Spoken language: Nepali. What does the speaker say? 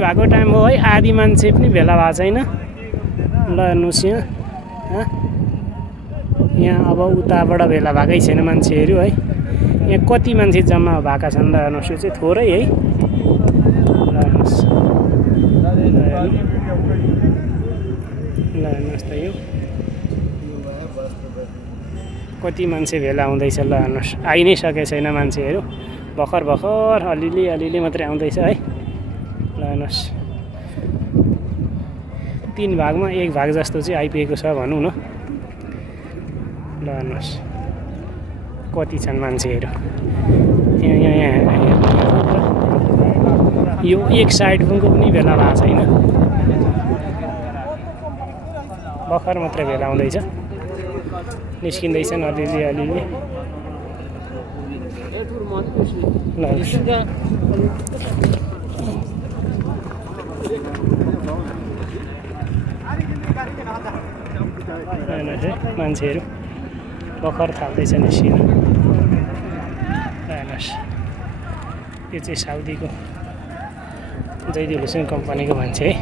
भएको टाइम हो है, आधी मान्छे पनि भेला भएको छैन। ल हेर्नुहोस् यहाँ अब उताबाट भेला भएकै छैन मान्छेहरू है। यहाँ कति मान्छे जम्मा भएका छन् ल हेर्नुहोस्, यो चाहिँ थोरै है। ल हेर्नुहोस् त यो कति मान्छे भेला हुँदैछ। ल हेर्नुहोस्, आइ नै सकेको छैन मान्छेहरू, भर्खर भर्खर अलिअलि मात्रै आउँदैछ है। ल हेर्नुहोस् 3 भागमा 1 भाग जस्तो चाहिँ आइपुगेको छ भनौँ न। ल हेर्नुहोस् कति छन् मान्छेहरू यहाँ। यो एक साइड पनि भेला भएको छैन, भर्खर मात्रै भेला हुँदैछ, निस्किँदैछन् अलिअलि। ल मान्छेहरू भर्खर थाल्दैछ निस्किन। हेर्नुहोस् यो चाहिँ साउदीको जयदुल हुसैन कम्पनीको मान्छे है।